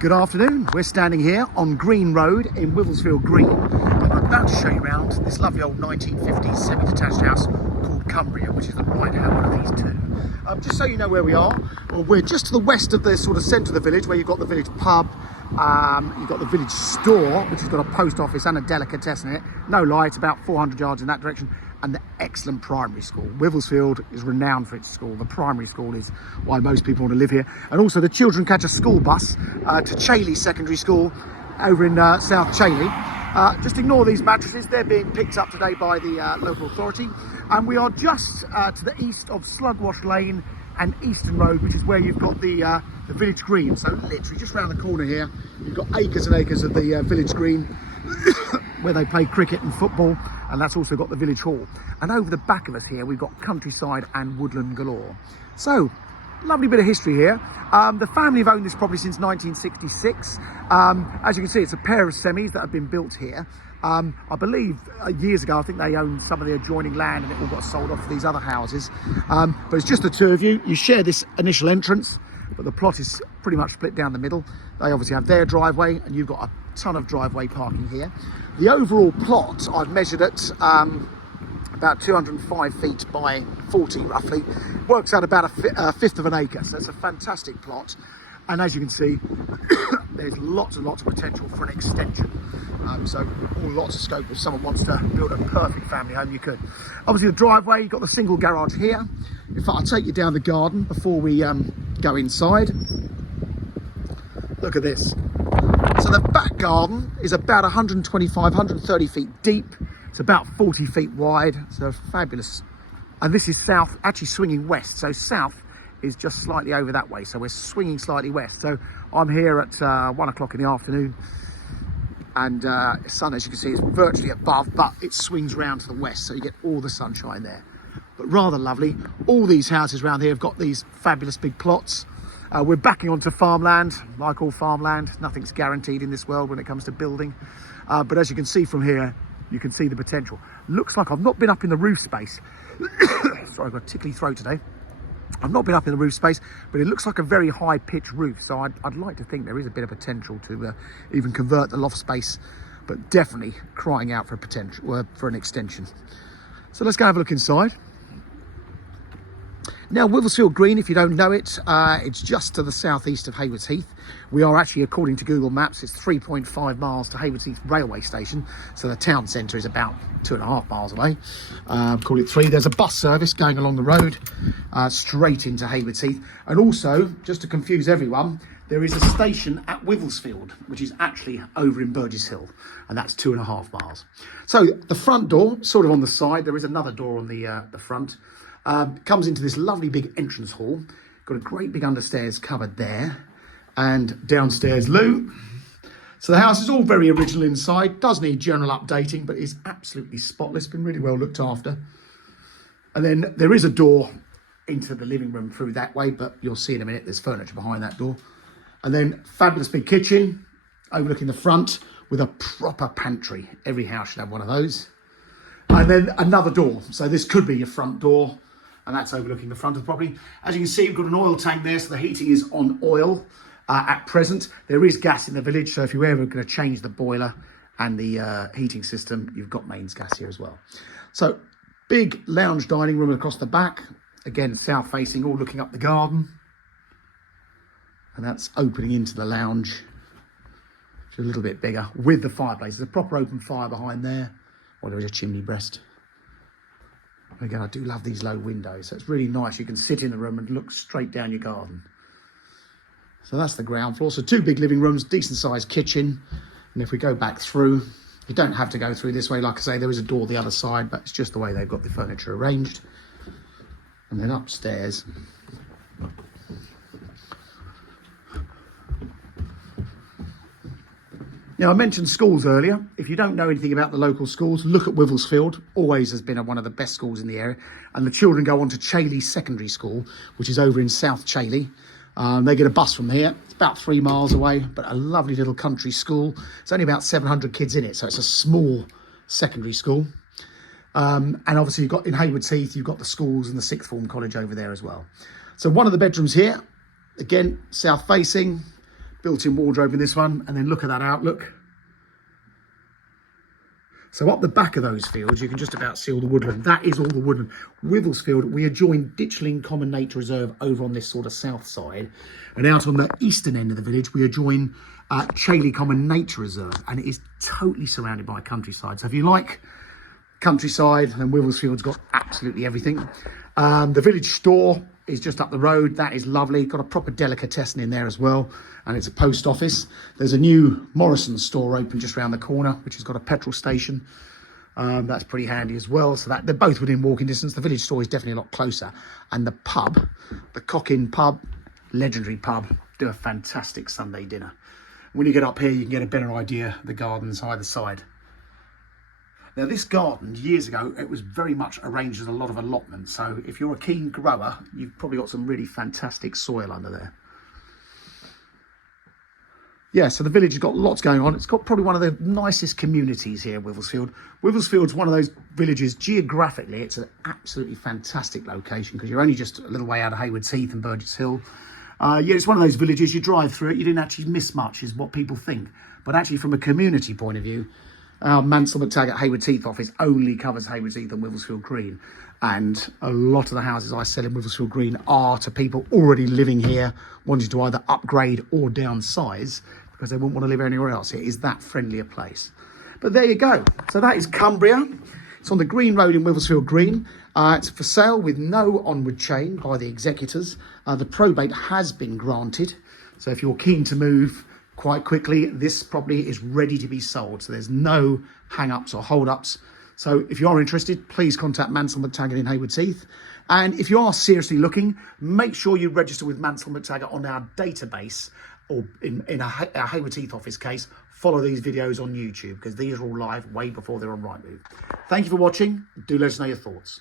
Good afternoon. We're standing here on Green Road in Wivelsfield Green, and I'm about to show you around this lovely old 1950s semi-detached house called Cumbria, which is the right hand one of these two. Just so you know where we are, well, we're just to the west of the sort of centre of the village, where you've got the village pub, you've got the village store, which has got a post office and a delicatessen in it. No lie, it's about 400 yards in that direction. And the excellent primary school. Wivelsfield is renowned for its school. The primary school is why most people want to live here. And also the children catch a school bus to Chailey Secondary School over in South Chailey. Just ignore these mattresses. They're being picked up today by the local authority. And we are just to the east of Slugwash Lane and Eastern Road, which is where you've got the village green. So literally just round the corner here, you've got acres and acres of the village green where they play cricket and football. And that's also got the village hall. And over the back of us here, we've got countryside and woodland galore. So, lovely bit of history here. The family have owned this property since 1966. As you can see, it's a pair of semis that have been built here. I believe years ago, I think they owned some of the adjoining land and it all got sold off to these other houses. But it's just the two of you. You share this initial entrance, but the plot is pretty much split down the middle. They obviously have their driveway and you've got a ton of driveway parking here. The overall plot I've measured at about 205 feet by 40 roughly. Works out about a fifth of an acre, so it's a fantastic plot. And as you can see, there's lots and lots of potential for an extension. So all lots of scope. If someone wants to build a perfect family home, you could. Obviously the driveway, you've got the single garage here. In fact, I'll take you down the garden before we go inside. Look at this. So the back garden is about 125, 130 feet deep. It's about 40 feet wide. So fabulous. And this is south, actually swinging west. So south is just slightly over that way. So we're swinging slightly west. So I'm here at 1 o'clock in the afternoon. And the sun, as you can see, is virtually above, but it swings round to the west. So you get all the sunshine there. But rather lovely. All these houses around here have got these fabulous big plots. We're backing onto farmland, like all farmland. Nothing's guaranteed in this world when it comes to building. But as you can see from here, you can see the potential. Looks like I've not been up in the roof space. Sorry, I've got a tickly throat today. I've not been up in the roof space, but it looks like a very high pitch roof. So I'd like to think there is a bit of potential to even convert the loft space, but definitely crying out for a potential, for an extension. So let's go have a look inside. Now, Wivelsfield Green, if you don't know it, it's just to the southeast of Haywards Heath. We are actually, according to Google Maps, it's 3.5 miles to Haywards Heath railway station. So the town centre is about 2.5 miles away. Call it 3. There's a bus service going along the road straight into Haywards Heath. And also, just to confuse everyone, there is a station at Wivelsfield, which is actually over in Burgess Hill, and that's 2.5 miles. So the front door, sort of on the side, there is another door on the front. Comes into this lovely big entrance hall. Got a great big understairs cupboard there, and downstairs loo. So the house is all very original inside. Does need general updating, but is absolutely spotless. Been really well looked after. And then there is a door into the living room through that way, but you'll see in a minute there's furniture behind that door. And then fabulous big kitchen overlooking the front with a proper pantry. Every house should have one of those. And then another door. So this could be your front door, and that's overlooking the front of the property. As you can see, we've got an oil tank there, so the heating is on oil at present. There is gas in the village, so if you're ever going to change the boiler and the heating system, you've got mains gas here as well. So big lounge dining room across the back. Again, south facing, all looking up the garden. And that's opening into the lounge, which is a little bit bigger, with the fireplace. There's a proper open fire behind there. Or there is a chimney breast. Again, I do love these low windows, so it's really nice. You can sit in the room and look straight down your garden. So that's the ground floor. So 2 big living rooms, decent sized kitchen. And if we go back through, you don't have to go through this way. Like I say, there is a door the other side, but it's just the way they've got the furniture arranged. And then upstairs. Now, I mentioned schools earlier. If you don't know anything about the local schools, look at Wivelsfield. Always has been one of the best schools in the area. And the children go on to Chailey Secondary School, which is over in South Chailey. They get a bus from here. It's about 3 miles away, but a lovely little country school. It's only about 700 kids in it, so it's a small secondary school. And obviously you've got in Haywards Heath, you've got the schools and the sixth form college over there as well. So one of the bedrooms here, again, south facing, built-in wardrobe in this one, and then look at that outlook. So up the back of those fields, you can just about see all the woodland. That is all the woodland. Wivelsfield, we adjoin Ditchling Common Nature Reserve over on this sort of south side. And out on the eastern end of the village, we adjoin Chailey Common Nature Reserve. And it is totally surrounded by countryside. So if you like countryside, then Wivelsfield's got absolutely everything. The village store is just up the road. That is lovely. Got a proper delicatessen in there as well. And it's a post office. There's a new Morrison's store open just around the corner, which has got a petrol station. That's pretty handy as well. So that they're both within walking distance. The village store is definitely a lot closer. And the pub, the Cock Inn pub, legendary pub, do a fantastic Sunday dinner. When you get up here, you can get a better idea of the gardens either side. Now this garden, years ago, it was very much arranged as a lot of allotments. So if you're a keen grower, you've probably got some really fantastic soil under there. Yeah, so the village has got lots going on. It's got probably one of the nicest communities here, Wivelsfield. Wivelsfield's one of those villages, geographically, it's an absolutely fantastic location because you're only just a little way out of Haywards Heath and Burgess Hill. Yeah, it's one of those villages, you drive through it, you didn't actually miss much, is what people think. But actually, from a community point of view, our Mansell McTaggart Haywards Heath office only covers Haywards Heath and Wivelsfield Green. And a lot of the houses I sell in Wivelsfield Green are to people already living here, wanting to either upgrade or downsize because they wouldn't want to live anywhere else. It is that friendly a place. But there you go. So that is Cumbria. It's on the Green Road in Wivelsfield Green. It's for sale with no onward chain by the executors. The probate has been granted. So if you're keen to move quite quickly, this property is ready to be sold. So there's no hang-ups or hold-ups. So if you are interested, please contact Mansell McTaggart in Haywards Heath. And if you are seriously looking, make sure you register with Mansell McTaggart on our database, or in our Haywards Heath office case, follow these videos on YouTube because these are all live way before they're on Rightmove. Thank you for watching. Do let us know your thoughts.